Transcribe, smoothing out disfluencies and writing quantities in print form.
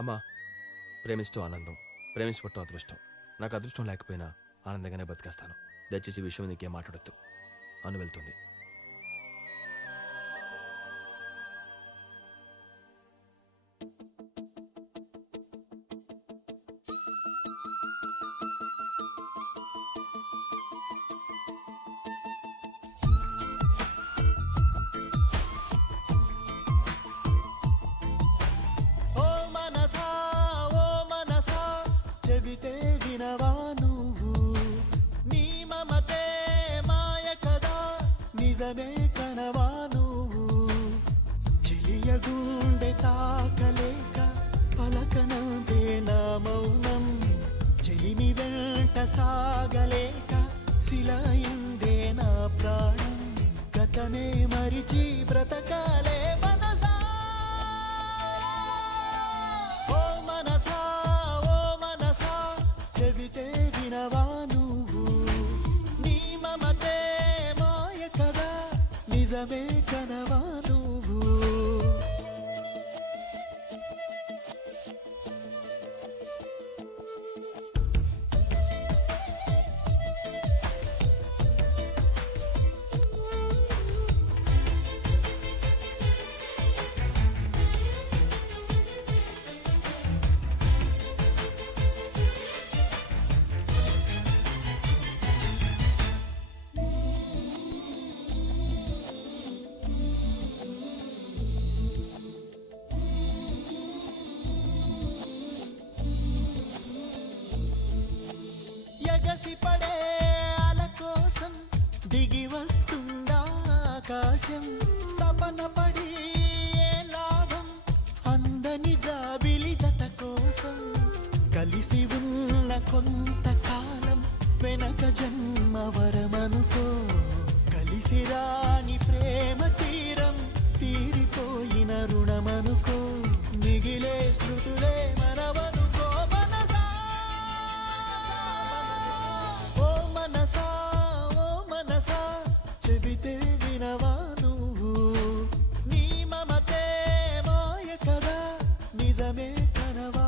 అమ్మా, ప్రేమిస్తూ ఆనందం, ప్రేమించబట్టం అదృష్టం. నాకు అదృష్టం లేకపోయినా ఆనందంగానే బతికేస్తాను. దయచేసి ఈ విషయం నీకేం మాట్లాడొద్దు. అను వెళ్తుంది. ఓ మనసా ఓ మనసా చెబితే వినవా నువ్వు, నీ మమతే మాయ కదా నిజమే కనవా నువ్వు. చెలియ గుండె తాకలేక పలకనందే నా మౌనం, చెలిమి వెంట సాగలేక శిలయిందే నా ప్రాణం. గతమే మరిచి బ్రతకాలే మనసా. ఓ మనసా ఓ మనసా చెబితే వినవా నువ్వు, నీ మమతే మాయ కదా నిజమే కనవా నువ్వు. ఎగసిపడే అల కోసం దిగి వస్తుందా ఆకాశం, తపన పడి ఏ లాభం అందని జాబిలి జత కోసం. కలిసి ఉన్న కొంతకాలం వెనక జన్మ వరమనుకో, కలిసి రాని ప్రేమ తీరం తీరిపోయిన రుణమనుకో. మిగిలే స్మృతులే మనవనుకో మనసా. ఓ మనసా ఓ మనసా చెబితే వినవా నువ్వు, నీ మమతే మాయ కదా నిజమే కనవా